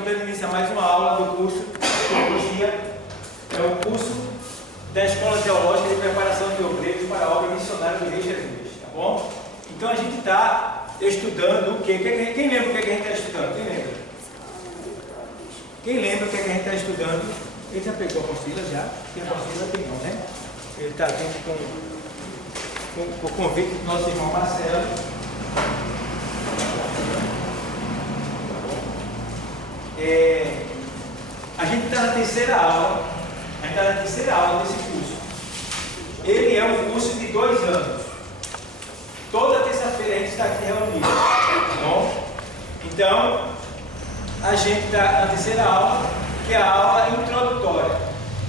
estamos dando início a mais uma aula do curso de Teologia. É o curso da Escola Teológica de Preparação de Obreiros para a Obra Missionária do Rei Jesus, tá bom? Então a gente está estudando o quê? Quem lembra o que a gente está estudando? Quem lembra? Quem lembra o que a gente está estudando? Ele já pegou a apostila já? Tem a apostila? Tem não, né? Ele está vindo com o convite do nosso irmão Marcelo. A gente está na terceira aula. A gente está na terceira aula desse curso. Ele é um curso de 2 anos. Toda terça-feira a gente está aqui reunido, tá bom? Então, a gente está na terceira aula, que é a aula introdutória.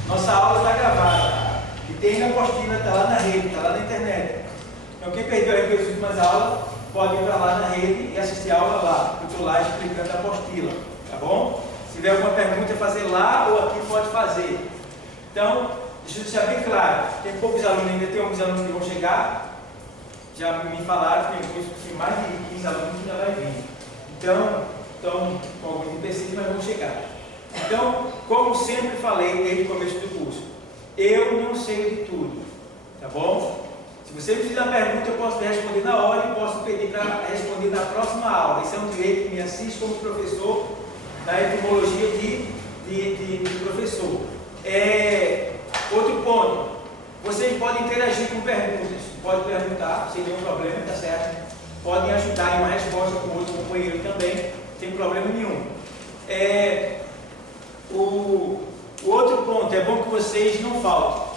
Nossa aula está gravada. E tem na apostila, está lá na rede, está lá na internet. Então, quem perdeu as últimas aulas, pode ir para lá na rede e assistir a aula lá. Eu estou lá explicando a apostila, tá bom? Se tiver alguma pergunta, fazer lá ou aqui pode fazer. Então, deixa eu deixar bem claro. Tem poucos alunos ainda, tem alguns alunos que vão chegar. Já me falaram que tem mais de 15 alunos que ainda vai vir. Então, estão com alguns empecilhos, mas vão chegar. Então, como sempre falei desde o começo do curso, eu não sei de tudo, tá bom? Se você me fizer uma pergunta, eu posso responder na hora e posso pedir para responder na próxima aula. Esse é um direito que me assiste como professor da etimologia de professor. Outro ponto, vocês podem interagir com perguntas, podem perguntar, sem nenhum problema, tá certo? Podem ajudar em uma resposta com o outro companheiro também, sem problema nenhum. O outro ponto, é bom que vocês não faltem.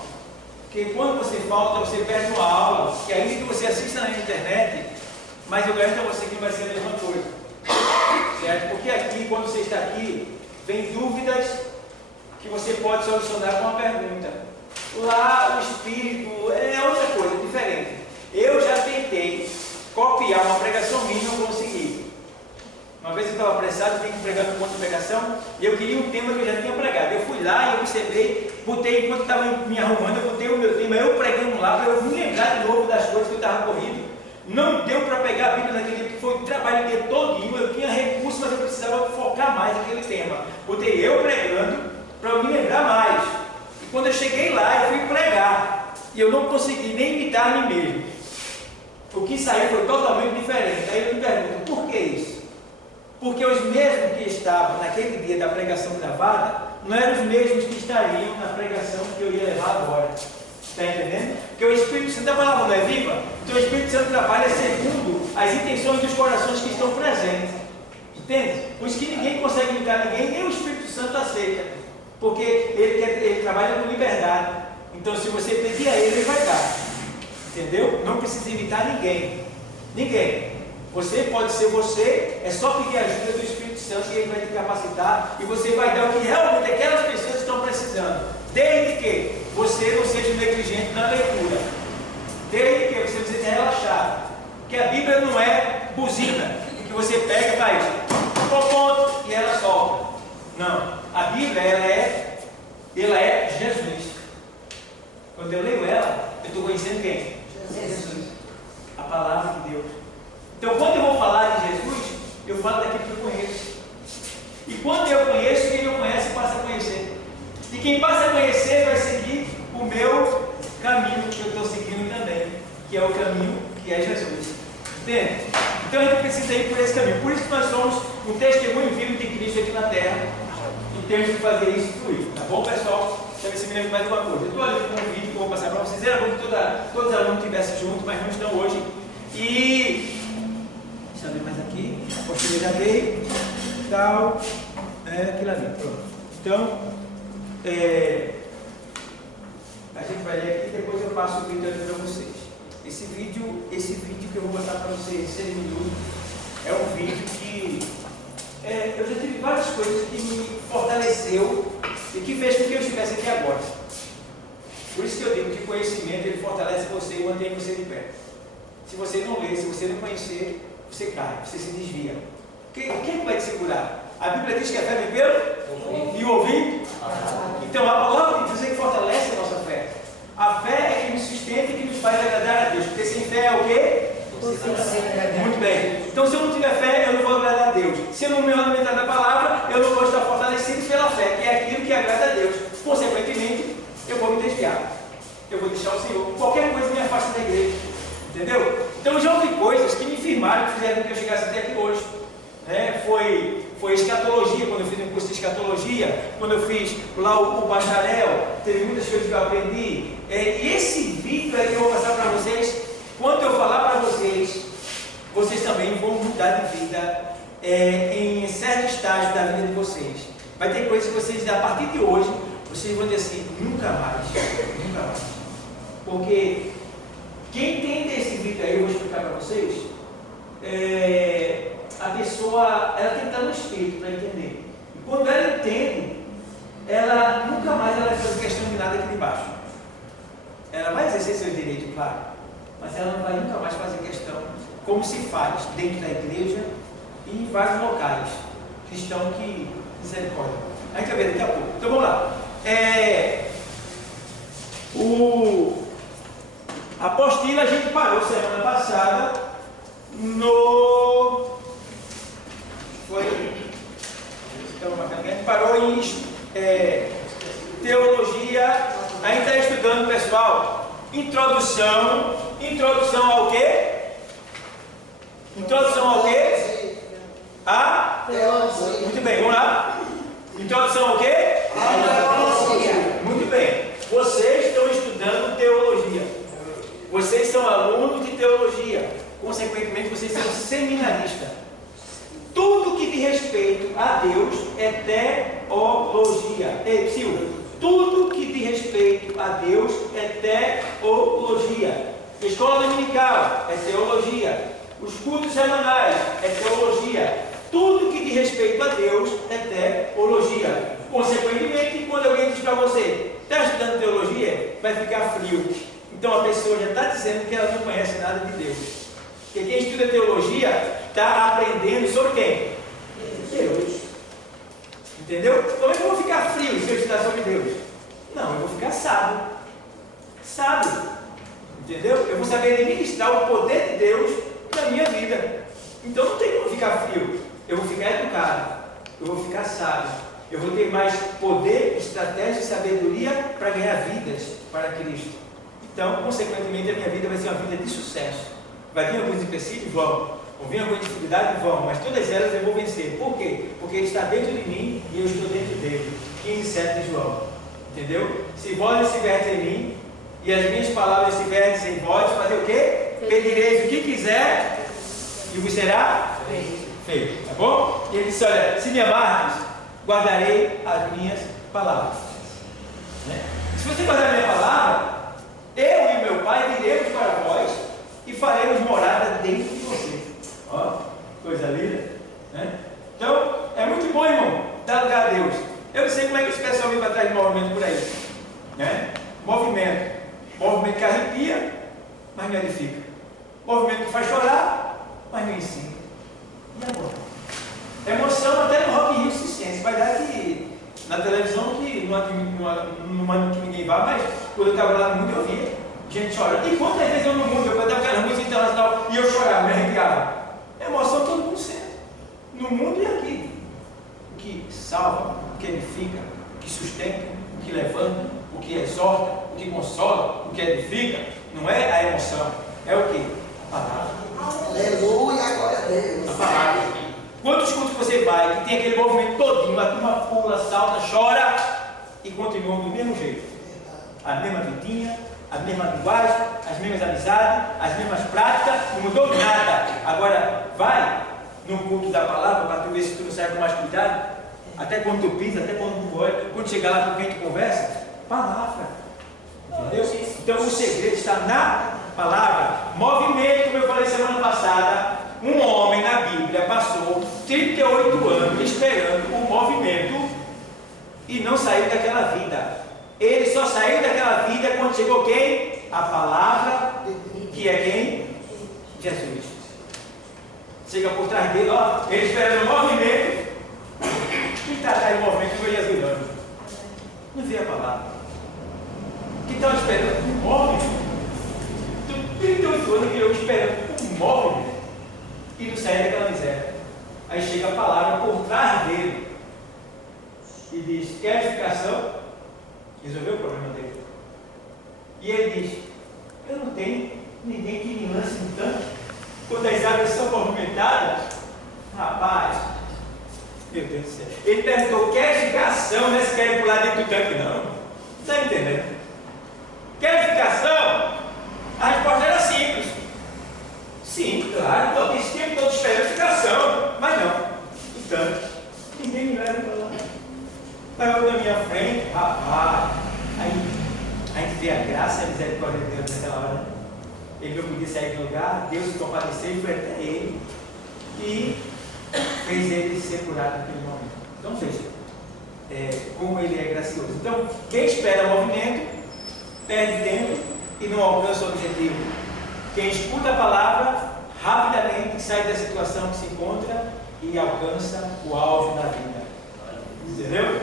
Porque quando você falta, você perde uma aula, que ainda que você assista na internet, mas eu garanto a você que não vai ser a mesma coisa. Certo? Porque aqui, quando você está aqui, vem dúvidas que você pode solucionar com uma pergunta. Lá o espírito é outra coisa, diferente. Eu já tentei copiar uma pregação minha e não consegui. Uma vez eu estava apressado, tinha que pregar um monte de pregação, e eu queria um tema que eu já tinha pregado. Eu fui lá e eu observei, botei, enquanto estava me arrumando, eu botei o meu tema, eu pregando lá, para eu me lembrar de novo das coisas que eu estava corrido. Não deu para pegar a Bíblia naquele dia, porque foi um trabalho o dia todinho, eu tinha recurso, mas eu precisava focar mais naquele tema. Botei eu pregando, para eu me lembrar mais. E quando eu cheguei lá, eu fui pregar, e eu não consegui nem imitar a mim mesmo. O que saiu foi totalmente diferente. Aí eu me pergunto, por que isso? Porque os mesmos que estavam naquele dia da pregação gravada, não eram os mesmos que estariam na pregação que eu ia levar agora. Está entendendo? Porque o Espírito Santo, a palavra não é viva, então o Espírito Santo trabalha segundo as intenções dos corações que estão presentes. Entende? Por isso que ninguém consegue imitar ninguém, nem o Espírito Santo aceita. Porque ele trabalha com liberdade. Então se você pedir a ele vai dar. Entendeu? Não precisa imitar ninguém. Ninguém. Você pode ser você, é só pedir a ajuda do Espírito Santo e ele vai te capacitar e você vai dar o que realmente aquelas pessoas estão precisando. Desde que você não seja negligente na leitura. Desde que você não seja relaxado. Porque a Bíblia não é buzina, que você pega e faz ponto e ela solta. Não. A Bíblia, ela é Jesus. Quando eu leio ela, eu estou conhecendo quem? Jesus. A palavra de Deus. Então, quando eu vou falar de Jesus, eu falo daquilo que eu conheço. E quando eu conheço, quem não conhece passa a conhecer. E quem passa a conhecer vai seguir o meu caminho, que eu estou seguindo também, que é o caminho que é Jesus. Entende? Então, a gente precisa ir por esse caminho. Por isso que nós somos um testemunho vivo de Cristo aqui na Terra, e temos que fazer isso fluir. Tá bom, pessoal? Deixa eu ver se me lembro mais uma coisa. Eu estou ali com um vídeo que eu vou passar para vocês. Era bom que todos os alunos estivessem juntos, mas não estão hoje. E deixa eu ver mais aqui, a apostila já veio, tal, aquilo ali, pronto. Então, a gente vai ler aqui e depois eu passo o vídeo ali para vocês. Esse vídeo que eu vou botar para vocês em 6 minutos, é um vídeo que eu já tive várias coisas que me fortaleceu e que fez com que eu estivesse aqui agora. Por isso que eu digo que conhecimento ele fortalece você e mantém você de pé. Se você não ler, se você não conhecer, você cai, você se desvia. Quem vai te segurar? A Bíblia diz que a fé vem pelo e o ouvir. Então a palavra de Deus é que fortalece a nossa fé. A fé é que nos sustenta e que nos faz agradar a Deus. Porque sem fé é o quê? Muito bem. Então se eu não tiver fé, eu não vou agradar a Deus. Se eu não me alimentar da palavra, eu não vou escatologia, quando eu fiz um curso de escatologia, quando eu fiz lá o bacharel, teve muitas coisas que eu aprendi. E esse vídeo aí que eu vou passar para vocês, quando eu falar para vocês, vocês também vão mudar de vida em certo estágio da vida de vocês. Vai ter coisas que vocês, a partir de hoje, vocês vão dizer assim, nunca mais, nunca mais. Porque quem entende esse vídeo aí, eu vou explicar para vocês, a pessoa, ela tem que estar no espírito para entender. E quando ela entende, ela nunca mais ela vai fazer questão de nada aqui de baixo. Ela vai exercer seu direito, claro, mas ela não vai nunca mais fazer questão, como se faz dentro da igreja e em vários locais cristãos que misericórdia. A gente vai ver daqui a pouco. Então vamos lá. A apostila a gente parou semana passada a gente parou em teologia. A gente está estudando, pessoal, introdução ao quê? Introdução ao quê? A teologia. Muito bem, vamos lá. Introdução ao quê? A teologia. Muito bem. Vocês estão estudando teologia. Vocês são alunos de teologia. Consequentemente, vocês são seminaristas. Tudo que diz respeito a Deus é teologia. Ei, Silvio, tudo que diz respeito a Deus é teologia. Escola dominical é teologia. Os cultos semanais é teologia. Tudo que diz respeito a Deus é teologia. Consequentemente, quando alguém diz para você, está estudando teologia, vai ficar frio. Então a pessoa já está dizendo que ela não conhece nada de Deus. Porque quem estuda teologia está aprendendo sobre quem? Deus. Entendeu? Como é que eu vou ficar frio se eu estudar sobre Deus? Não, eu vou ficar sábio. Sábio. Entendeu? Eu vou saber administrar o poder de Deus na minha vida. Então não tem como ficar frio. Eu vou ficar educado. Eu vou ficar sábio. Eu vou ter mais poder, estratégia e sabedoria para ganhar vidas para Cristo. Então, consequentemente, a minha vida vai ser uma vida de sucesso. Vai vir alguns empecilhos? Vão. Vão vir algumas dificuldades? Vão. Mas todas elas eu vou vencer. Por quê? Porque Ele está dentro de mim e eu estou dentro dele. 15:7 de João. Entendeu? Se vós estiverdes em mim e as minhas palavras estiverem em vós, fazer o quê? Pedireis o que quiser e vos será feito. Tá bom? E ele disse, olha, se me amardes, guardarei as minhas palavras. Né? Se você guardar a minha palavra, eu e meu Pai viremos para vós e faremos morada dentro de você. Ó, coisa linda. Né? Então, é muito bom, irmão, dar lugar a Deus. Eu não sei como é que esse pessoal vem para trás de movimento por aí. Né? Movimento que arrepia, mas me edifica. Movimento que faz chorar, mas me ensina. E agora? Emoção até no Rock in Rio se sente. Vai dar que na televisão que não manda que ninguém vá, mas quando eu estava lá no mundo eu via gente chorando. E quantas vezes eu no mundo, eu cantava aquela música internacional e eu chorava, me arrepiava. Emoção todo mundo sente. No mundo e aqui. O que salva, o que edifica, o que sustenta, o que levanta, o que exorta, o que consola, o que edifica, não é a emoção, é o que? A palavra. Aleluia, glória a Deus. A palavra. Quantos cultos você vai, que tem aquele movimento todinho, a turma pula, salta, chora e continua do mesmo jeito. A mesma vidinha, a mesma linguagem, as mesmas amizades, as mesmas práticas, não mudou nada. Agora, vai no culto da palavra para tu ver se tu não sai com mais cuidado. Até quando tu pisa, até quando tu olha, quando chegar lá com quem tu conversa, palavra. Entendeu? Então o segredo está na palavra. Movimento, como eu falei semana passada, um homem na Bíblia passou 38 anos esperando o movimento e não saiu daquela vida. Ele só saiu daquela vida quando chegou quem? A palavra, que é quem? Jesus. Chega por trás dele, ó, ele esperando o movimento. Quem está atrás do movimento foi Jesus, não vê a palavra. Quem estava esperando um movimento? 38 anos que eu esperando um movimento e não sair daquela miséria. Aí chega a palavra por trás dele e diz: quer edificação? Resolveu o problema dele. E ele diz: eu não tenho ninguém que me lance no tanque quando as águas são movimentadas. Rapaz, Meu Deus do céu. Ele perguntou: quer ficar ação, né? Se querem pular dentro do tanque? Não. Está entendendo? Quer ficar ação? A resposta era simples. Sim, claro, todo esse tempo todo esperando ficação, mas não. O tanque. Ninguém me leva para lá. Vai na minha frente, rapaz. Aí a gente vê a graça e a misericórdia de Deus naquela hora. Ele não podia sair do lugar, Deus se compadeceu e foi até ele e fez ele ser curado naquele momento. Então veja como ele é gracioso. Então, quem espera movimento perde tempo e não alcança o objetivo. Quem escuta a palavra rapidamente sai da situação que se encontra e alcança o auge da vida. Entendeu?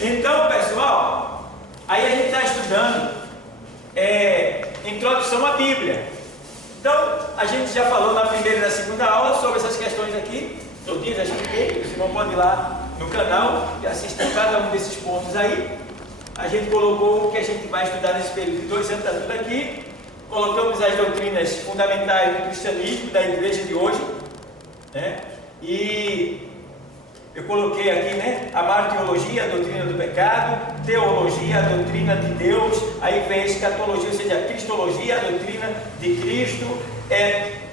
Então, pessoal, aí a gente está estudando introdução à Bíblia. Então, a gente já falou na primeira e na segunda aula sobre essas questões aqui. Todo dia já expliquei. Você não pode ir lá no canal e assistir cada um desses pontos aí. A gente colocou o que a gente vai estudar nesse período de 2 anos, está tudo aqui. Colocamos as doutrinas fundamentais do cristianismo, da igreja de hoje, né? E eu coloquei aqui, né? A martiologia, a doutrina do pecado, teologia, a doutrina de Deus, aí vem a escatologia, ou seja, a cristologia, a doutrina de Cristo,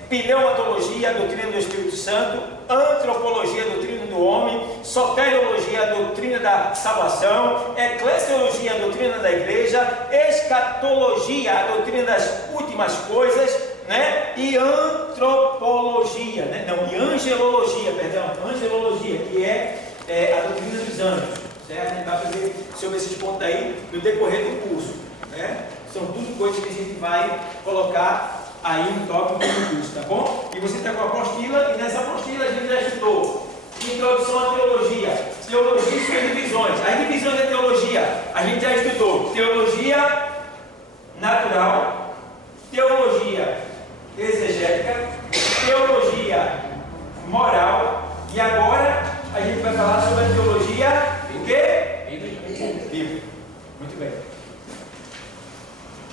pneumatologia, a doutrina do Espírito Santo, antropologia, a doutrina do homem, soteriologia, a doutrina da salvação, eclesiologia, a doutrina da igreja, escatologia, a doutrina das últimas coisas, né? E antropologia, né? Não, e angelologia, que é a doutrina dos anjos, certo? A gente vai fazer sobre esses pontos aí no decorrer do curso, né? São tudo coisas que a gente vai colocar aí um tópico do curso, tá bom? E você está com a apostila, e nessa apostila a gente já estudou introdução à teologia, teologia e suas divisões. As divisões da teologia, a gente já estudou teologia natural, teologia exegética, teologia moral, e agora a gente vai falar sobre a teologia o quê? Bíblica. Muito bem.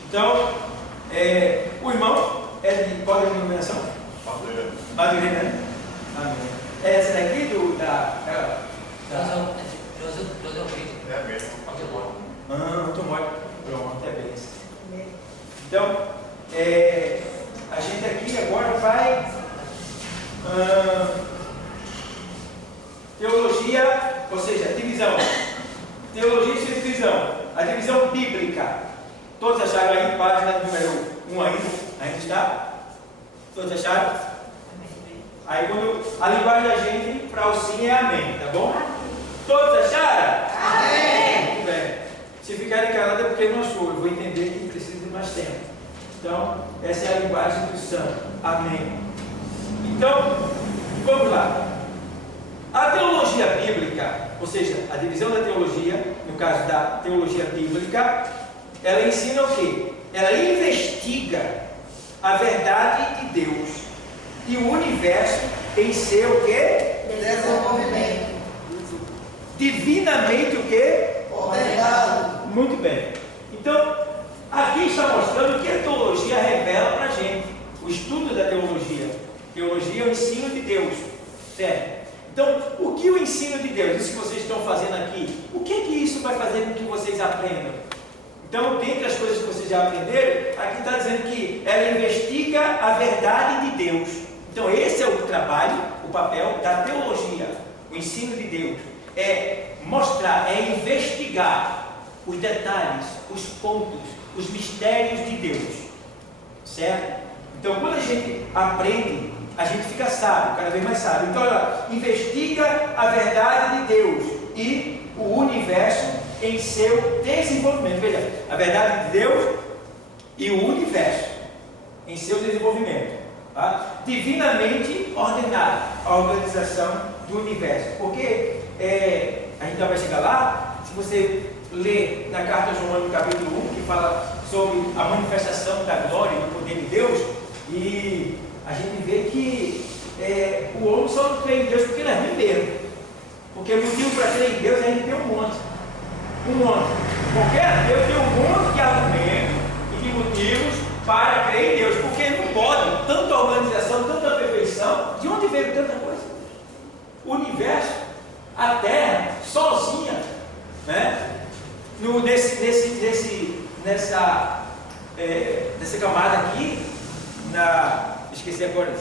Então, o irmão é de qual denominação? Madureira, né? Amém. É essa daqui Automóvel. Pronto, é bem isso. Então, a gente aqui agora vai teologia, ou seja, divisão. Teologia e sua divisão. A divisão bíblica. Todos acharam aí, página número 1 ainda está? Todos acharam? Aí quando a linguagem da gente para o sim é amém, tá bom? Todos acharam? Amém! Muito bem. Se ficarem calados é porque não achou, eu vou entender que precisa de mais tempo. Então, essa é a linguagem do santo. Amém. Então, vamos lá. A teologia bíblica, ou seja, a divisão da teologia, no caso da teologia bíblica, ela ensina o quê? Ela investiga a verdade de Deus e o universo em seu o quê? Desenvolvimento. Divinamente o quê? Ordenado. Muito bem. Então, aqui está mostrando que a teologia revela para a gente o estudo da teologia. Teologia é o ensino de Deus, certo? Então, o que o ensino de Deus, isso que vocês estão fazendo aqui, o que isso vai fazer com que vocês aprendam? Então, dentre as coisas que vocês já aprenderam, aqui está dizendo que ela investiga a verdade de Deus. Então, esse é o trabalho, o papel da teologia, o ensino de Deus. É mostrar, é investigar os detalhes, os pontos, os mistérios de Deus. Certo? Então, quando a gente aprende, a gente fica sábio, cada vez mais sábio. Então, ela investiga a verdade de Deus e o universo em seu desenvolvimento. Veja, a verdade de Deus e o universo em seu desenvolvimento. Tá? Divinamente ordenado a organização do universo. Porque a gente vai chegar lá, se você ler na carta aos Romanos, capítulo 1, que fala sobre a manifestação da glória e do poder de Deus, e a gente vê que o homem só não crê em Deus porque ele é ruim mesmo. Porque motivo para crer em Deus a gente tem um monte. Qualquer Deus tem um monte de argumentos e de motivos para crer em Deus. Porque não pode, tanta organização, tanta perfeição, de onde veio tanta coisa? O universo a terra sozinha, né? Nessa camada aqui, esqueci agora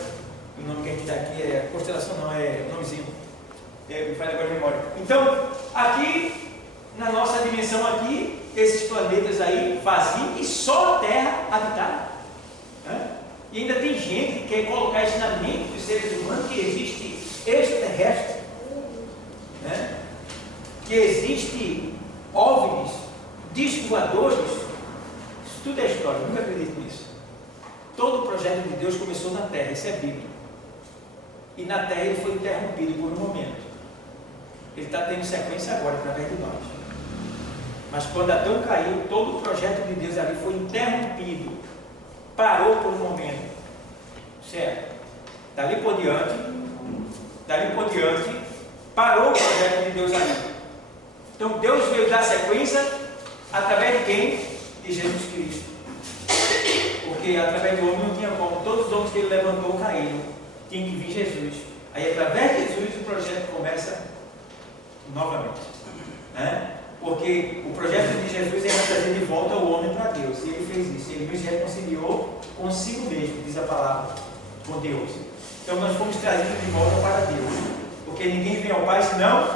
o nome que a gente está aqui, é constelação, não, é nomezinho, me faz agora a memória. Então, aqui, na nossa dimensão aqui, esses planetas aí vazios e só a Terra habitada, né? E ainda tem gente que quer colocar isso na mente dos seres humanos, que existe extraterrestre, né? Que existe OVNIs, discos voadores. Isso tudo é história, eu nunca acredito nisso. Todo o projeto de Deus começou na Terra, isso é bíblico. E na Terra ele foi interrompido por um momento. Ele está tendo sequência agora através de nós. Mas quando Adão caiu, todo o projeto de Deus ali foi interrompido. Parou por um momento. Certo? Dali por diante, parou o projeto de Deus ali. Então Deus veio dar sequência através de quem? De Jesus Cristo. Porque através do homem não tinha como. Todos os homens que ele levantou caíram. Tinha que vir Jesus. Aí através de Jesus o projeto começa novamente, né? Porque o projeto de Jesus era trazer de volta o homem para Deus, e ele fez isso. Ele nos reconciliou consigo mesmo, diz a palavra, com Deus. Então nós fomos trazidos de volta para Deus, porque ninguém vem ao Pai senão,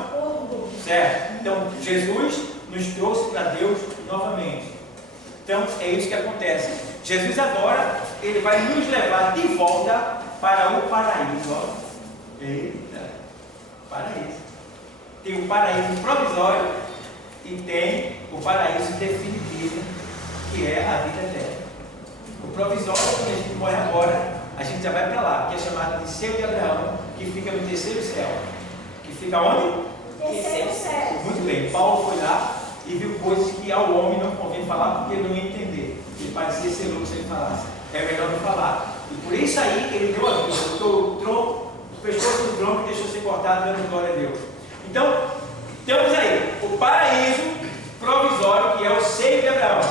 certo? Então Jesus nos trouxe para Deus novamente. Então é isso que acontece. Jesus agora ele vai nos levar de volta para o paraíso. Ó. Eita, paraíso. Tem o paraíso provisório e tem o paraíso definitivo, que é a vida eterna. O provisório, quando a gente morre agora, a gente já vai para lá, que é chamado de Seio de Abraão, que fica no terceiro céu. Que fica onde? Terceiro céu. Muito bem, Paulo foi lá e viu coisas que ao homem não convém falar porque ele não ia entender. Ele parecia ser louco se ele falasse. É melhor não falar. E por isso aí ele deu a vida, o pescoço do tronco e deixou ser cortado, dando glória a Deus. Então, temos aí o paraíso provisório, que é o seio de Abraão.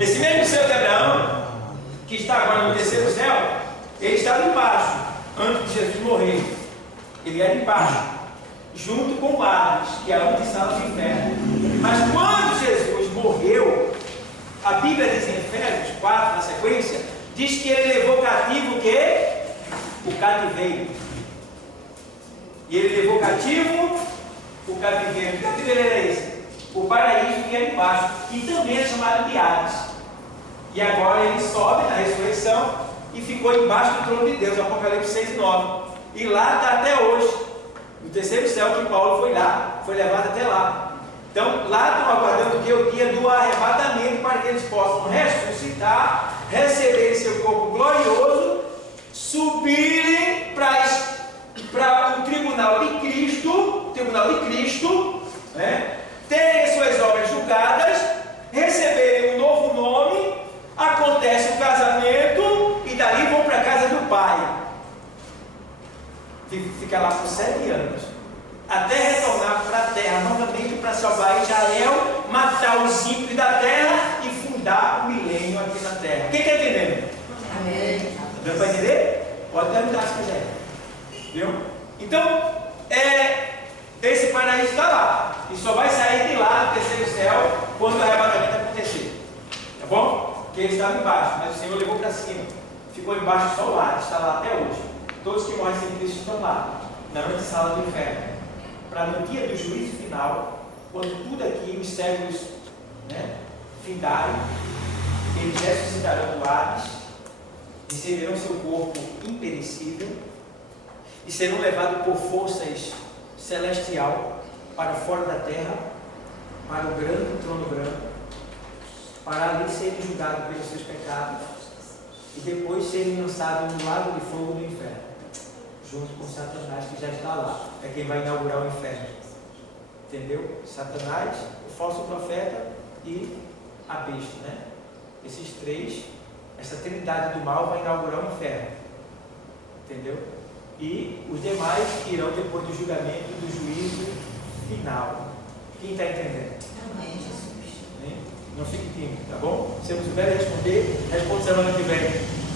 Esse mesmo seio de Abraão, que está agora no terceiro céu, ele estava embaixo, antes de Jesus morrer. Ele era embaixo, junto com o Hades, que é a antessala do inferno. Mas quando Jesus morreu, a Bíblia diz em Efésios 4, na sequência, diz que ele levou cativo o quê? O cativeiro. E ele levou cativo o cativeiro. Que cativeiro era esse? O paraíso que era embaixo. E também é chamado de Hades. E agora ele sobe na ressurreição e ficou embaixo do trono de Deus. Apocalipse 6 e 9. E lá está até hoje. No terceiro céu que Paulo foi lá. Foi levado até lá. Então lá estão aguardando o que? O dia do arrebatamento, para que eles possam ressuscitar, receberem seu corpo glorioso, subirem para o tribunal de Cristo, né? Terem suas obras julgadas, receberem um novo nome, acontece o casamento e dali vão para a casa do Pai. Fica lá por 7 anos, até retornar para a terra novamente para salvar Israel, matar os ímpios da terra e fundar o milênio aqui na terra. Quem está entendendo? Amém. Deu para entender? Pode perguntar se quiser. Viu? Então, esse paraíso está lá. E só vai sair de lá do terceiro céu quando o arrebatamento acontecer. Tá bom? Porque ele estava embaixo, mas o Senhor levou para cima. Ficou embaixo só lá, está lá até hoje. Todos que morrem sem Cristo estão lá, na antessala do inferno. Para no dia do juízo final, quando tudo aqui, os séculos, né, findarem, eles ressuscitarão do Hades, receberão seu corpo imperecível e serão levados por forças celestial para fora da terra, para o grande trono branco, para ali serem julgados pelos seus pecados e depois serem lançados no lago de fogo do inferno, junto com Satanás, que já está lá. É quem vai inaugurar o inferno. Entendeu? Satanás, o falso profeta e a besta, né? Esses três, essa trindade do mal vai inaugurar o inferno. Entendeu? E os demais irão depois do julgamento, do juízo final. Quem está entendendo? Amém, Jesus. Não fique tímido, tá bom? Se não souber responder, responde semana que vem.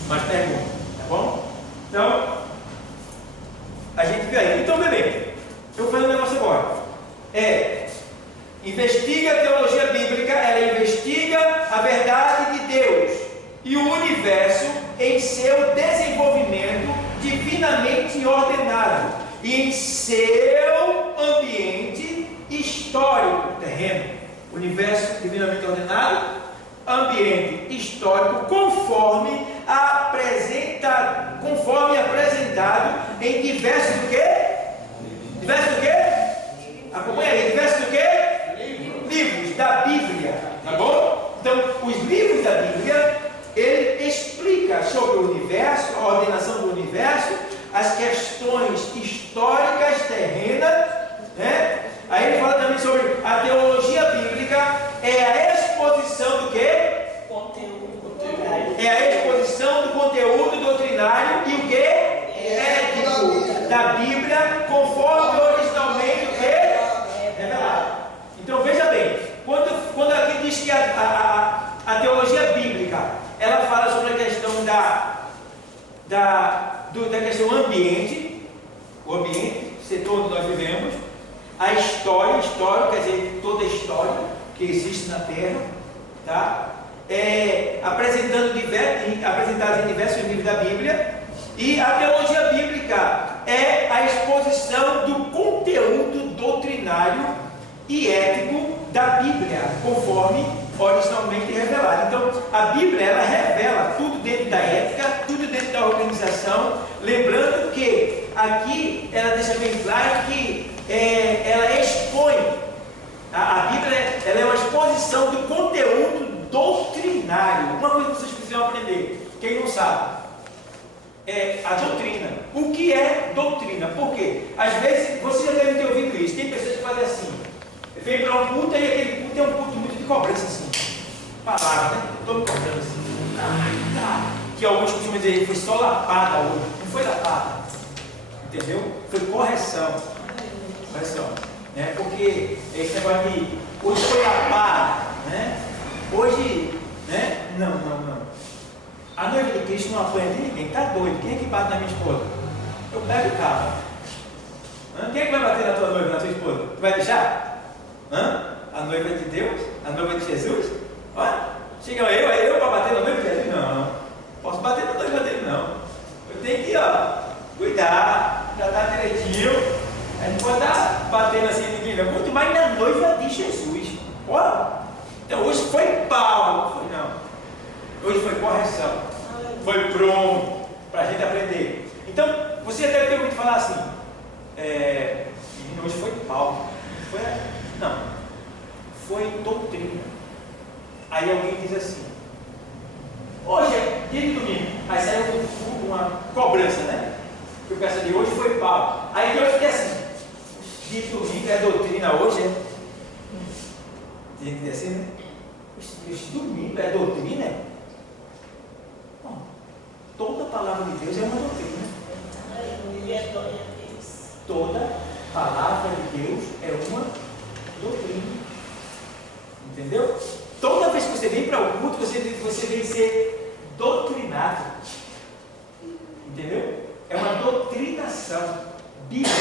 Mais perguntas, tá bom? Então, a gente viu aí. Então, bebê, eu falei investiga a teologia bíblica, ela investiga a verdade de Deus e o universo em seu desenvolvimento divinamente ordenado e em seu ambiente histórico terreno. Universo divinamente ordenado, ambiente histórico, conforme apresentado em diversos do quê? Diversos do quê? Acompanha aí, diversos do quê? Livros da Bíblia, tá bom? Então, os livros da Bíblia, ele explica sobre o universo, a ordenação do universo, as questões históricas terrenas, né? Aí ele fala também sobre a teologia bíblica, é a exposição do quê? É a exposição do conteúdo doutrinário e o quê? Ético da Bíblia, conforme originalmente o quê? Revelado. Então veja bem, quando aqui diz que a teologia bíblica, ela fala sobre a questão da questão ambiente, o ambiente, setor onde nós vivemos, a história, quer dizer, toda a história que existe na Terra, tá? Apresentados em diversos livros da Bíblia, e a teologia bíblica é a exposição do conteúdo doutrinário e ético da Bíblia, conforme originalmente revelado. Então, a Bíblia, ela revela tudo dentro da ética, tudo dentro da organização, lembrando que aqui ela deixa bem claro que ela expõe, a Bíblia ela é uma exposição do conteúdo doutrinário. Uma coisa que vocês precisam aprender, quem não sabe, é a doutrina. O que é doutrina? Por quê? Às vezes, vocês já devem ter ouvido isso, tem pessoas que fazem assim, vem para um culto e aquele culto é um culto muito de cobrança assim, palavra, né? Todo cobrando assim, que alguns costumam dizer, foi só lapada hoje, não foi lapada, entendeu? Foi correção, né? Porque esse negócio de hoje foi lapada, né? Hoje, né? Não. A noiva de Cristo não apanha de ninguém, tá doido? Quem é que bate na minha esposa? Eu pego o carro. Quem é que vai bater na tua noiva, na tua esposa? Tu vai deixar? A noiva de Deus? A noiva de Jesus? Olha, chega eu para bater na noiva de Jesus? Não, posso bater na noiva dele, não. Eu tenho que, cuidar, tratar direitinho. A gente pode estar batendo assim em ninguém, não. Quanto mais na noiva de Jesus. Olha, então hoje foi pau, foi não. Hoje foi correção, foi pronto para a gente aprender. Então, você deve ter ouvido falar assim, hoje foi pau, foi doutrina. Aí alguém diz assim, hoje é dia de domingo, aí saiu uma cobrança, né? Que o cara de hoje foi pau. Aí tem outro que é assim, dia de domingo é doutrina hoje, é? Tem que dizer assim, né? Esse domingo é doutrina? Toda palavra de Deus é uma doutrina. Toda palavra de Deus é uma doutrina. Entendeu? Toda vez que você vem para o culto, você vem ser doutrinado. Entendeu? É uma doutrinação bíblica,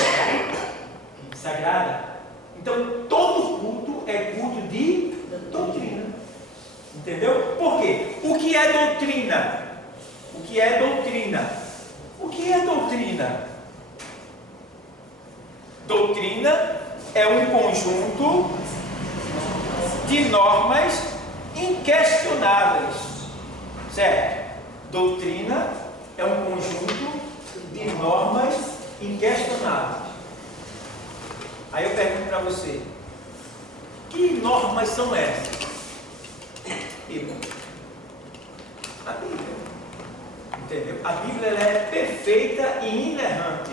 sagrada. Então, todo culto é culto de doutrina. Entendeu? Por quê? O que é doutrina? O que é doutrina? O que é doutrina? Doutrina é um conjunto de normas inquestionáveis, certo? Doutrina é um conjunto de normas inquestionáveis. Aí eu pergunto para você, que normas são essas? A Bíblia. Entendeu? A Bíblia ela é perfeita e inerrante.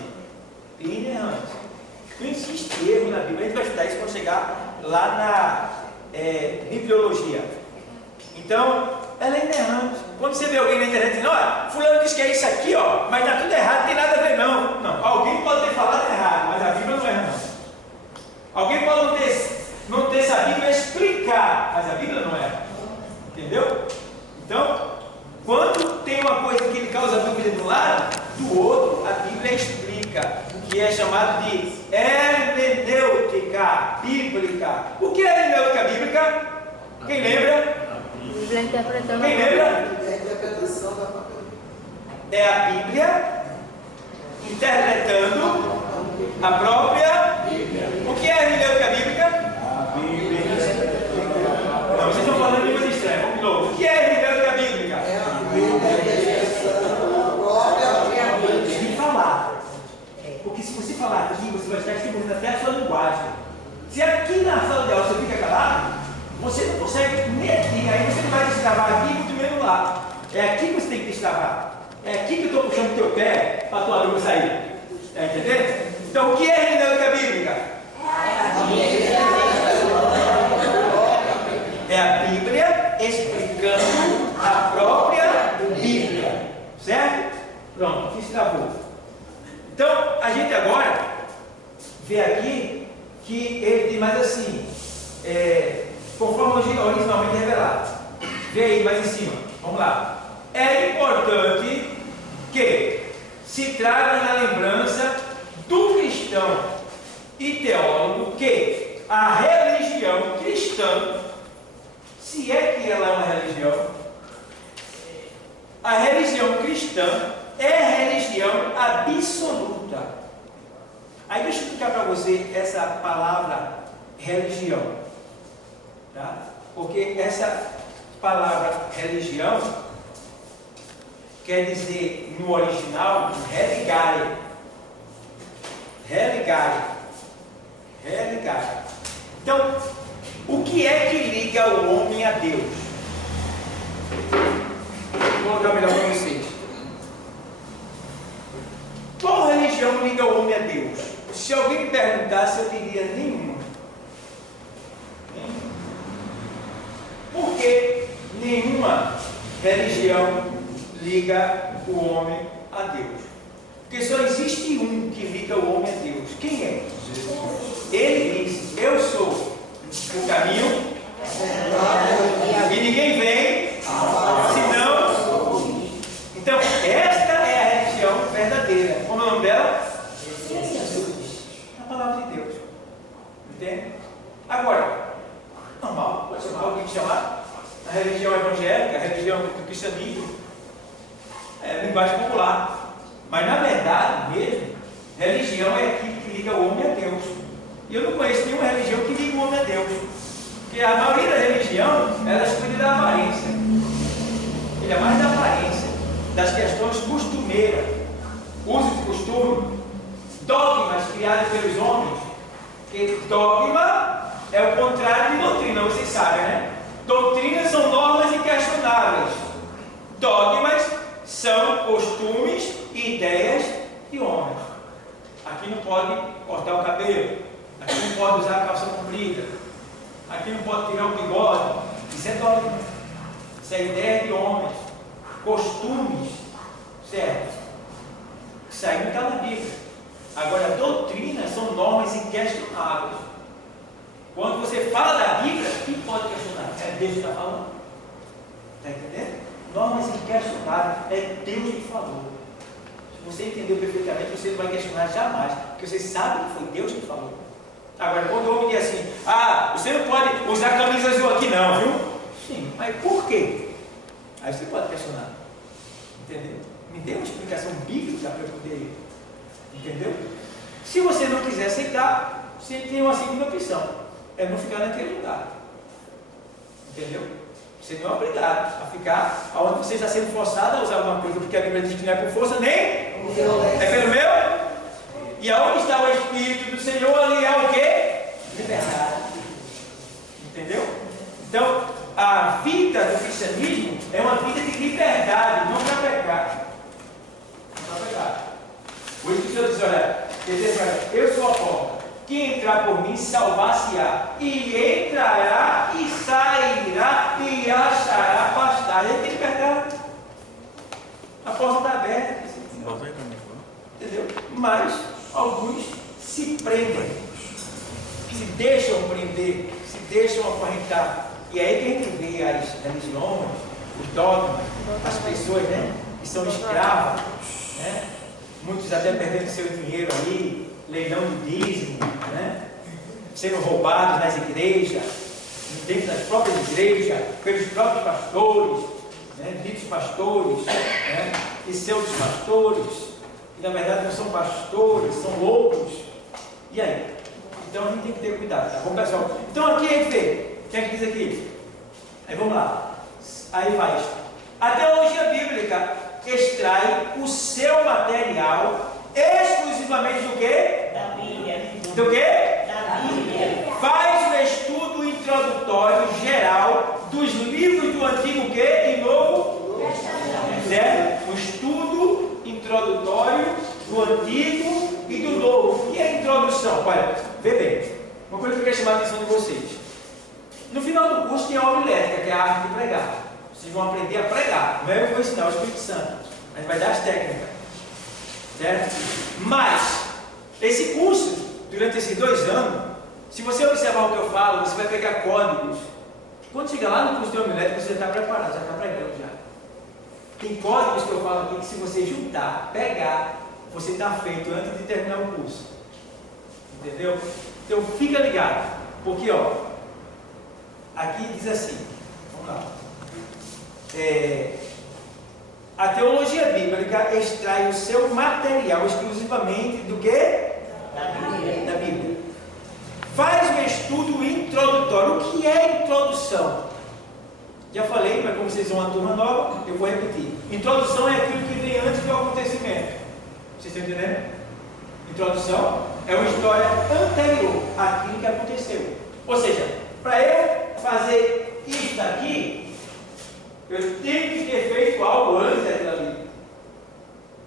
Não existe erro na Bíblia. A gente vai estudar isso quando chegar lá na bibliologia. Então, ela é inerrante. Quando você vê alguém na internet dizendo, olha, fulano diz que é isso aqui, mas está tudo errado, não tem nada a ver, não. Alguém pode ter falado errado, mas a Bíblia não erra, não. Alguém pode não ter sabido explicar, mas a Bíblia não erra. Entendeu? Então, quando tem uma coisa que ele causa dúvida de um lado, do outro, a Bíblia explica o que é chamado de hermenêutica bíblica. O que é hermenêutica bíblica? Quem lembra? Bíblia interpretando. Quem lembra? É a interpretação da própria Bíblia. É a Bíblia interpretando a própria Bíblia. O que é hermenêutica bíblica? A Bíblia. Não, vocês estão falando língua estranha. Vamos de novo. O que é hermenêutica bíblica? É a Bíblia expressando a própria Bíblia. Tem que falar. Porque se você falar aqui, você vai estar estimulando até a sua linguagem. Se aqui na sala de aula você fica calado, você não consegue nem aqui. Aí você não vai destravar aqui, muito menos lá. É aqui que você tem que destravar. É aqui que eu estou puxando o teu pé para a tua língua sair. Está entendendo? Então, o que é hermenêutica bíblica? É a Bíblia explicando a própria Bíblia. Certo? Pronto, aqui se travou. Então, a gente agora vê aqui que ele tem mais assim, conforme originalmente revelado. Vê aí mais em cima. Vamos lá. É importante que se traga na lembrança do cristão e teólogo que a religião cristã, se é que ela é uma religião, a religião cristã é religião absoluta. Aí deixa eu explicar para você essa palavra religião, tá? Porque essa palavra religião quer dizer no original religare. Então, o que é que liga o homem a Deus? Vou colocar melhor para vocês. Qual religião liga o homem a Deus? Se alguém me perguntasse, eu diria nenhuma. Por que nenhuma religião liga o homem a Deus? Porque só existe um que liga o homem a Deus. Quem é? Ele disse: eu sou o caminho e ninguém vem senão. Então, esta é a religião verdadeira. Como é o nome dela? Jesus. A palavra de Deus. Entende? Agora, normal, pode chamar alguém que chamar a religião evangélica, a religião do cristianismo, é linguagem popular. Mas na verdade mesmo, religião é aquilo que liga o homem a Deus. E eu não conheço nenhuma religião que liga o homem a Deus. Porque a maioria da religião, elas cuidam da aparência. Ele é mais da aparência, das questões costumeiras, usos e costumes, dogmas criados pelos homens. Porque dogma é o contrário de doutrina, vocês sabem, né? Doutrinas são normas inquestionáveis. Dogmas são costumes e ideias de homens. Aqui não pode cortar o cabelo, aqui não pode usar a calça comprida, aqui não pode tirar o bigode. Isso é dogma. Isso é ideia de homens, costumes, certo? Isso aí não está na Bíblia. Agora, doutrinas são normas inquestionáveis. Quando você fala da Bíblia, quem pode questionar? É Deus que está falando. Está entendendo? Normas inquestionáveis, é Deus que falou. Se você entendeu perfeitamente, você não vai questionar jamais, porque você sabe que foi Deus que falou. Agora, quando o homem diz assim: você não pode usar camisa azul aqui não, viu? Sim, mas por quê? Aí você pode questionar. Entendeu? Me dê uma explicação bíblica para eu poder. Entendeu? Se você não quiser aceitar, você tem uma segunda opção: é não ficar naquele lugar. Entendeu? Você não é obrigado a ficar onde você está sendo forçado a usar alguma coisa, porque a Bíblia diz que não é por força nem é pelo meu. E aonde está o Espírito do Senhor, ali é o quê? Liberdade. Entendeu? Então, a vida do cristianismo é uma vida de liberdade, não para pecar. Não para pecar. Por isso que o Senhor diz: olha, eu sou a porta. Quem entrar por mim salvar-se-á, e entrará e sairá e achará pastagem. Ele tem liberdade. A porta está aberta. Entendeu? Mas alguns se prendem, se deixam prender, se deixam acorrentar. E aí que a gente vê as religiões, os dogmas, as pessoas, né, que são escravas, né? Muitos até perdendo seu dinheiro ali, leilão de dízimo, né? Sendo roubados nas igrejas, dentro das próprias igrejas, pelos próprios pastores, né? Ditos pastores, né? E seus pastores, que na verdade não são pastores, são loucos. E aí? Então a gente tem que ter cuidado, tá bom, pessoal? Então aqui a gente vê, o que é que diz aqui? Aí vamos lá. Aí vai. A teologia bíblica extrai o seu material exclusivamente do quê? Da Bíblia. Do quê? Da Bíblia. Faz o estudo introdutório geral dos livros do Antigo quê? E Novo Certo? O estudo introdutório do Antigo e do Novo. O que é introdução? Olha, vê bem. Uma coisa que eu quero chamar a atenção de vocês. No final do curso tem a homilética, que é a arte de pregar. Vocês vão aprender a pregar. Não é eu que vou ensinar, é o Espírito Santo. A gente vai dar as técnicas. Certo? Mas, esse curso, durante esses 2 anos, se você observar o que eu falo, você vai pegar códigos. Quando chegar lá no curso de homilética, você já está preparado, já está pregando já. Tem códigos que eu falo aqui que se você juntar, pegar, você está feito antes de terminar o curso. Entendeu? Então fica ligado. Porque, ó, aqui diz assim, vamos lá. A teologia bíblica extrai o seu material exclusivamente do quê? Da Bíblia. Faz um estudo introdutório. O que é introdução? Já falei, mas como vocês são uma turma nova, eu vou repetir. Introdução é aquilo que vem antes do acontecimento. Vocês estão entendendo? Introdução é uma história anterior àquilo que aconteceu. Ou seja, para eu fazer isso daqui, eu tenho que ter feito algo antes daquilo ali.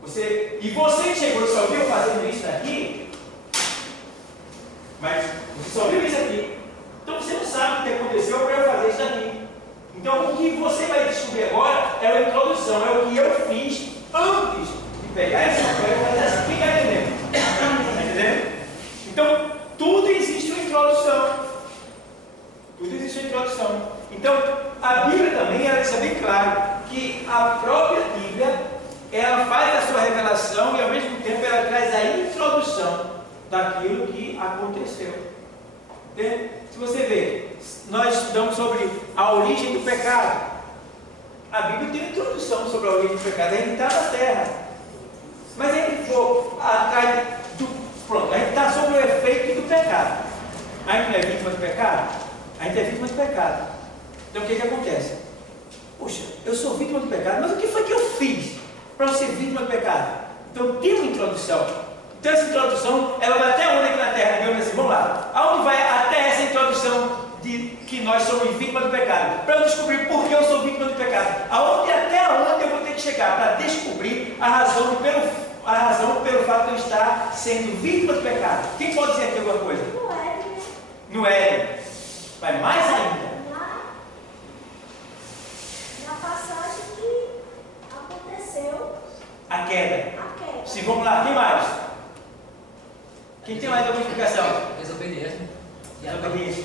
Você que chegou e só viu fazendo isso daqui, mas você só viu isso aqui. Então você não sabe o que aconteceu para eu fazer isso daqui. Então o que você vai descobrir agora é a introdução, é o que eu fiz antes de pegar essa coisa e fazer essa brincadeira. Está entendendo? Então tudo existe uma introdução. Tudo existe uma introdução. Então a Bíblia também, ela deixa bem claro que a própria Bíblia, ela faz a sua revelação e ao mesmo tempo ela traz a introdução daquilo que aconteceu. Entende? Se você vê, nós estudamos sobre a origem do pecado. A Bíblia tem uma introdução sobre a origem do pecado. A gente está na terra, mas a gente for atrás do... Pronto, a gente está sobre o efeito do pecado. A gente não é vítima do pecado? A gente é vítima do pecado. Então o que acontece? Puxa, eu sou vítima do pecado, mas o que foi que eu fiz para eu ser vítima do pecado? Então tem uma introdução. Então essa introdução, ela vai até onde aqui na terra? Digamos assim, vamos lá. Aonde vai até essa introdução de que nós somos vítimas do pecado? Para eu descobrir por que eu sou vítima do pecado. Até onde eu vou ter que chegar para descobrir a razão pelo fato de eu estar sendo vítima do pecado? Quem pode dizer aqui alguma coisa? No Éden. Vai mais ainda. Na passagem que aconteceu A queda. a queda. Sim, vamos lá. Quem mais? Quem tem mais alguma explicação? Desobediência. Desobediência.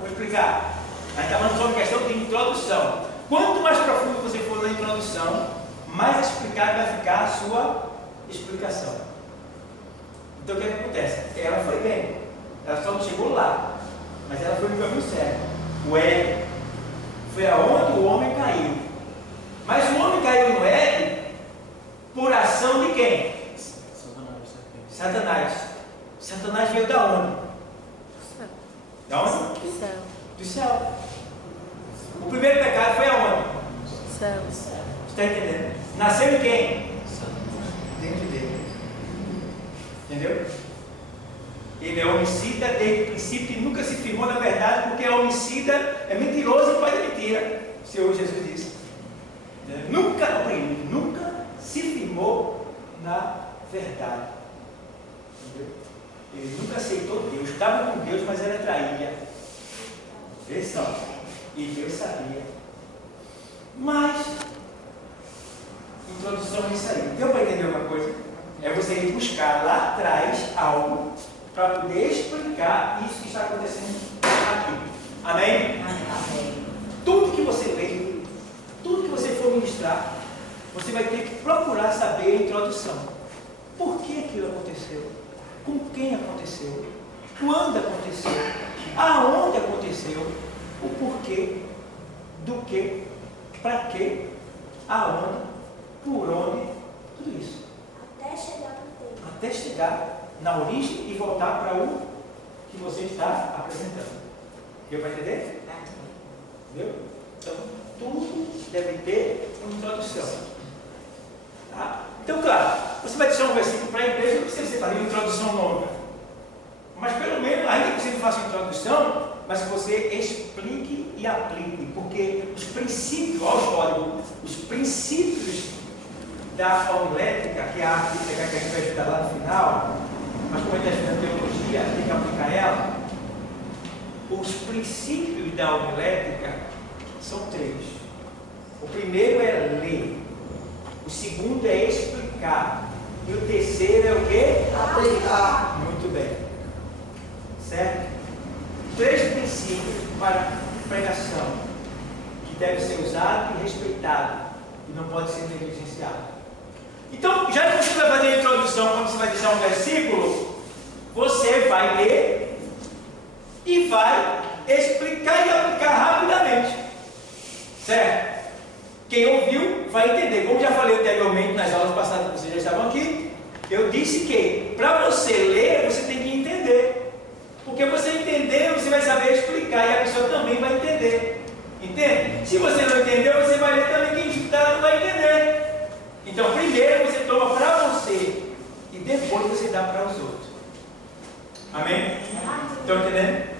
Vou explicar. A gente está falando sobre questão de introdução. Quanto mais profundo você for na introdução, mais explicado vai ficar a sua explicação. Então o que acontece? Ela foi bem. Ela só não chegou lá. Mas ela foi no caminho certo. O Éden foi aonde o homem caiu. Mas o homem caiu no Éden por ação de quem? Satanás. Satanás veio da onde? Da onde? Do céu. Do céu. O primeiro pecado foi aonde? Céu. Você está entendendo? Nasceu em quem? Dentro dele. Entendeu? Ele é homicida desde o princípio e nunca se firmou na verdade, porque é homicida, é mentiroso e pai da mentira. O Senhor Jesus disse. Nunca se firmou na verdade. Entendeu? Ele nunca aceitou Deus. Estava com Deus, mas era traíra. Vê só. E Deus sabia. Mas, introdução é isso aí. Deu para entender uma coisa? É você ir buscar lá atrás algo para poder explicar isso que está acontecendo aqui. Amém? Amém. Tudo que você lê, tudo que você for ministrar, você vai ter que procurar saber a introdução. Por que aquilo aconteceu? aconteceu, quando aconteceu, aonde aconteceu, o porquê, do que, para quê, aonde, por onde, tudo isso. Até chegar no tempo. Até chegar na origem e voltar para o que você está apresentando. Deu para entender? Entendeu? Então, tudo deve ter uma introdução. Tá? Então, claro, você vai deixar um versículo para a igreja, não precisa você fazer uma introdução longa. Mas pelo menos, ainda que você não faça uma introdução, mas que você explique e aplique, porque os princípios, os princípios da homilética, que é a arte que a gente vai estudar lá no final, mas como a gente está estudando teologia, tem que aplicar ela. Os princípios da homilética são 3. O primeiro é ler, o segundo é explicar, e o terceiro é o quê? Aplicar. Muito bem. Certo? 3 princípios para pregação que deve ser usado e respeitado e não pode ser negligenciado. Então, já que você vai fazer a introdução, quando você vai deixar um versículo, você vai ler e vai explicar e aplicar rapidamente. Certo? Quem ouviu vai entender. Como já falei anteriormente nas aulas passadas que vocês já estavam aqui, eu disse que para você ler, você tem que entender. Porque você entender, você vai saber explicar e a pessoa também vai entender. Entende? Se você não entendeu, você vai ler também, quem estudar não vai entender. Então, primeiro você toma para você e depois você dá para os outros. Amém? Estão entendendo?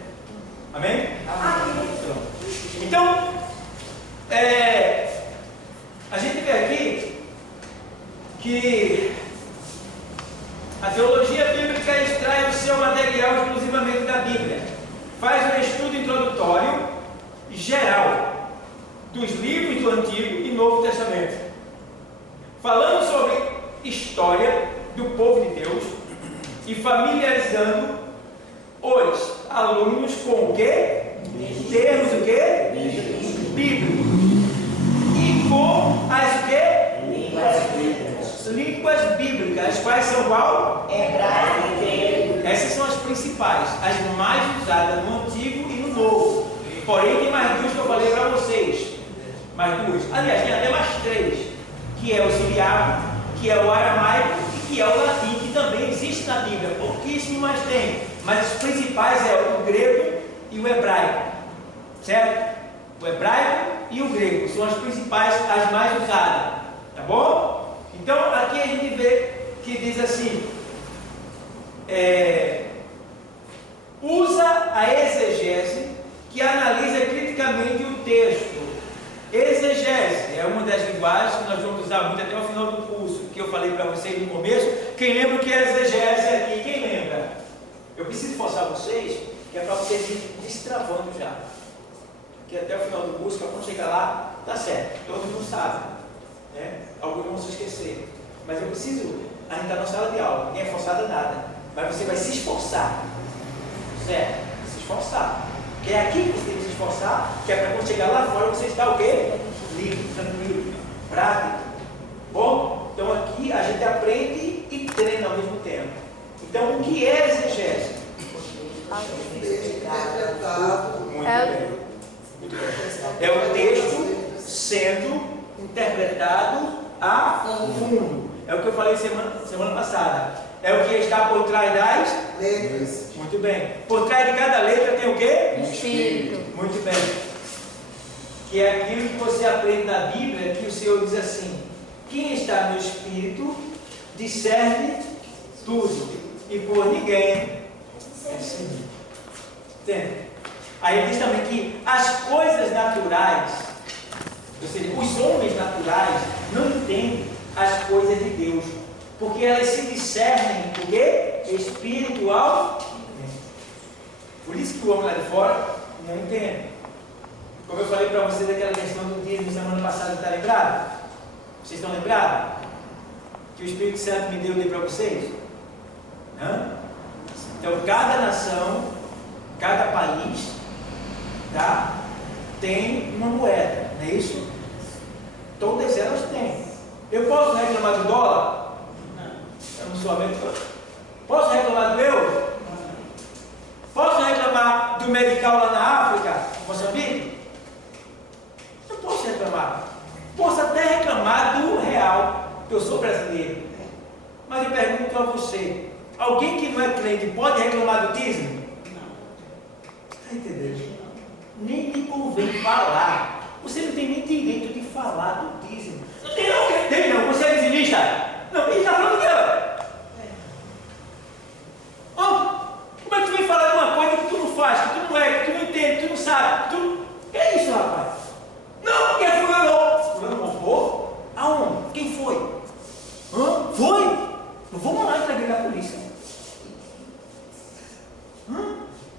Amém? Amém. Então, a gente vê aqui que a teologia bíblica extrai o seu material exclusivamente da Bíblia. Faz um estudo introdutório geral dos livros do Antigo e Novo Testamento, falando sobre história do povo de Deus e familiarizando os alunos com o quê? Termos o quê? Bíblicos. E com as o quê? Línguas bíblicas. As quais são qual? Hebraico e grego. Essas são as principais, as mais usadas no Antigo e no Novo. Porém, tem mais 2 que eu falei para vocês. Mais 2. Aliás, tem até mais 3. Que é o siriaco, que é o aramaico e que é o latim, que também existe na Bíblia. Pouquíssimo mais tem. Mas os principais é o grego e o hebraico. Certo? O hebraico e o grego são as principais, as mais usadas. Tá bom? Então, aqui a gente vê que diz assim: usa a exegese, que analisa criticamente o texto. Exegese é uma das linguagens que nós vamos usar muito até o final do curso, que eu falei para vocês no começo. Quem lembra o que é exegese aqui? Quem lembra? Eu preciso forçar vocês, que é para vocês irem destravando já. Que até o final do curso, para quando chegar lá, tá certo. Todo mundo sabe. Né? Alguns vão se esquecer. Mas eu preciso, a gente está na sala de aula, ninguém é forçado a nada. Mas você vai se esforçar. Certo? Se esforçar. Que é aqui que você tem que se esforçar, que é para quando chegar lá fora você está o quê? Livre, tranquilo, prático. Bom? Então aqui a gente aprende e treina ao mesmo tempo. Então o que é exegese? Muito bem. Muito bem. É o texto sendo interpretado a fundo. É o que eu falei semana passada. É o que está por trás das letras. Muito bem. Por trás de cada letra tem o quê? Espírito. Muito bem. Que é aquilo que você aprende na Bíblia, que o Senhor diz assim: quem está no Espírito discerne tudo, e por ninguém é discernido. Entende? Aí ele diz também que as coisas naturais, ou seja, os homens naturais não entendem as coisas de Deus, porque elas se discernem o quê? Espiritualmente. Por isso que o homem lá de fora não entende. Como eu falei para vocês daquela questão do dízimo semana passada, está lembrado? Vocês estão lembrados? Que o Espírito Santo me deu para vocês? Hã? Então cada nação, cada país, tá, tem uma moeda, não é isso? Todas elas têm. Eu posso reclamar do dólar? Eu não sou americano. Posso reclamar do euro? do medical lá na África, Moçambique? Não posso reclamar. Posso até reclamar do real, que eu sou brasileiro. Mas eu pergunto a você, alguém que não é crente pode reclamar do dízimo? Não. Está entendendo? Nem lhe convém falar. Você não tem nem direito de falar do dízimo. Não tem não, tem não. Você é dizimista? Não, ele está falando o quê? Como é que tu vem falar de uma coisa que tu não faz, que tu não é, que tu não entende, que tu não sabe? Que é isso, rapaz? Não, porque é fulano. Fulano roubou? Aonde? Quem foi? Foi? Vamos lá entregar a polícia.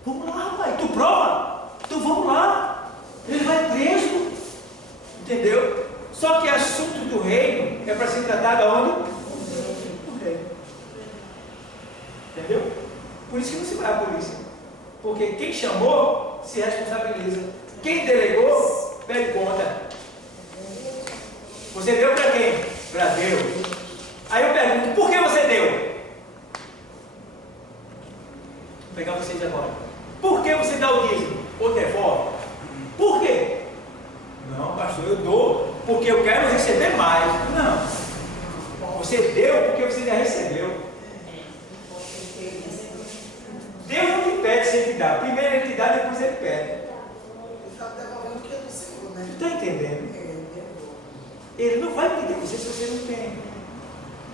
Vamos lá, rapaz. Tu prova? Então vamos lá. Ele vai preso. Entendeu? Só que assunto do reino é para ser tratado aonde? No reino. Entendeu? Por isso que não se vai à polícia. Porque quem chamou se responsabiliza. Quem delegou, pede conta. Você deu para quem? Para Deus. Aí eu pergunto, por que você deu? Vou pegar vocês agora. Por que você dá o dízimo? Ou devolve? Por quê? Não, pastor, eu dou porque eu quero receber mais. Não. Você deu porque você já recebeu. Deus não te pede sempre dar. Primeiro ele te dá, depois ele pede. Ele está devolvendo o que é do Senhor, né? Tu está entendendo? Ele não vai pedir você se você não tem.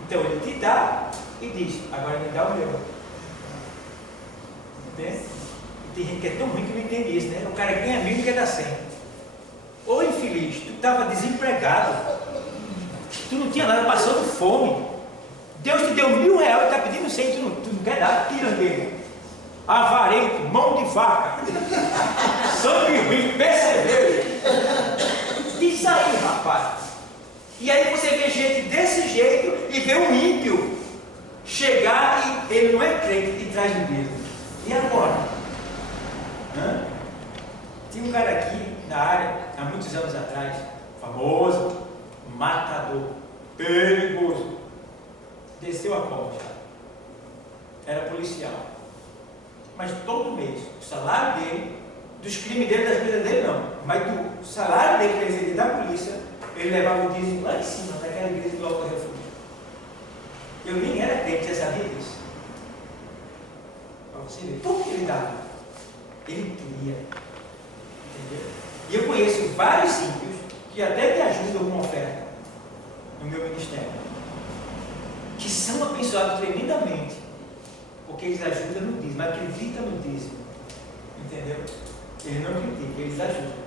Então ele te dá e diz, agora me dá o meu. Entende? E tem gente que é tão ruim que não entende isso, né? O cara ganha 1.000 e quer dar 100. Ô infeliz, tu estava desempregado. Tu não tinha nada, passando fome. Deus te deu R$1.000 e está pedindo 100, tu não quer dar, tira dele. Avarento, mão de vaca, sangue ruim, perceber. Diz aí, rapaz. E aí você vê gente desse jeito e vê um ímpio chegar e ele não é crente e traz dinheiro. E agora? Tinha um cara aqui na área, há muitos anos atrás, famoso, matador, perigoso. Desceu a cova já. Era policial. Mas todo mês, o salário dele, dos crimes dele, das coisas dele não, mas do salário dele que ele recebia da polícia, ele levava o dízimo lá em cima, naquela igreja do Alto Refúgio. Eu nem era crente, você sabia disso? Para você ver, por que ele dava? Ele queria. Entendeu? E eu conheço vários ímpios que até me ajudam com oferta no meu ministério, que são abençoados tremendamente, porque eles ajudam no dízimo, acreditam no dízimo. Entendeu? Eles não criticam, eles ajudam.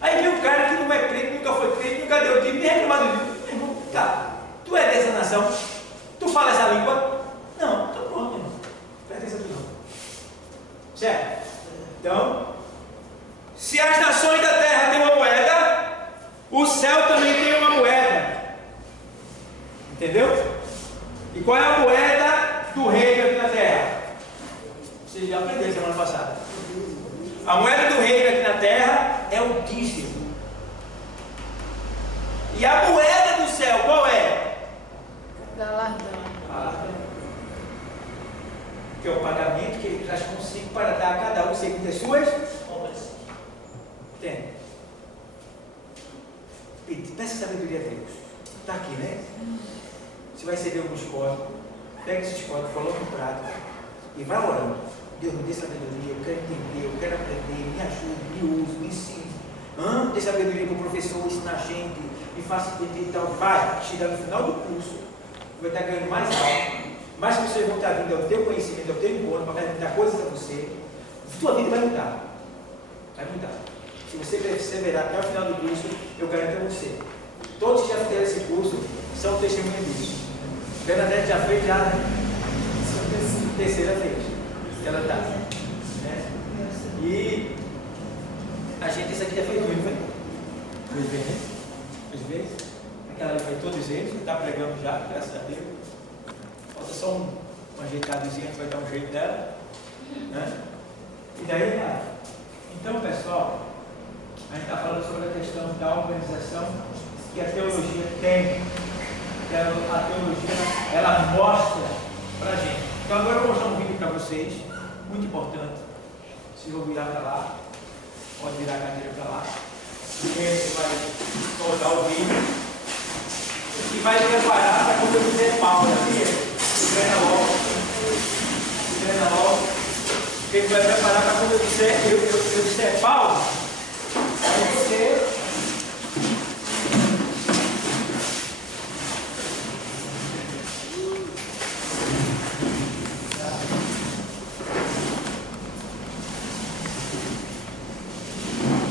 Aí vem um cara que não é crente, nunca foi crente, nunca deu dízimo, nem reclamado do dízimo. Meu irmão, tá, tu é dessa nação? Tu fala essa língua? Não, então pronto, irmão. Presta atenção aqui não. Certo? Então, se as nações da terra têm uma moeda, o céu também tem uma moeda. Entendeu? E qual é a moeda do reino aqui na terra? Vocês já aprenderam semana passada. A moeda do reino aqui na terra é o dízimo. E a moeda do céu, qual é? Galardão. Que é o pagamento que ele traz consigo para dar a cada um segundo as suas obras. Entende? Peça sabedoria a Deus. Está aqui, né? Você vai receber alguns códigos. Pega esses códigos, coloca no prato e vai orando. Deus me dê sabedoria, eu quero entender, eu quero aprender, me ajude, me use, me ensine. Dê sabedoria para o professor ensinar a gente, me faça entender e tal. Vai, chegar no final do curso, vai estar ganhando mais alto. Mais pessoas vão estar vindo ao teu conhecimento, ao teu encontro, para perguntar coisas a você. Tua vida vai mudar. Vai mudar. Se você perseverar até o final do curso, eu garanto a você. Todos que já fizeram esse curso são testemunhas disso. Bernadette já fez, já terceira vez que ela está. Né? E a gente, isso aqui já fez 2 vezes. 2 vezes, né? 2 vezes. Aquela ali foi todos eles, está pregando já, graças a Deus. Falta só um ajeitadozinho, a gente vai dar um jeito dela. Né? E daí vai. Então, pessoal, a gente está falando sobre a questão da organização que a teologia tem. Que a teologia, ela mostra para a gente. Então agora eu vou mostrar um vídeo para vocês, muito importante. Se Vocês vão virar para lá. Pode virar a cadeira para lá. E aí você vai soltar o vídeo. E vai preparar para quando eu fizer pausa. Treina logo. Treina logo. Porque ele vai preparar para quando eu disser pausa. Aí você.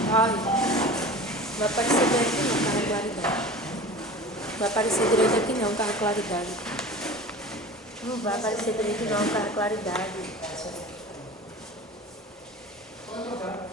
Ai, vai aparecer direito não, tá na claridade. Vai aparecer direito aqui não, tá na claridade. Não vai aparecer direito não, tá na claridade. Pode tocar.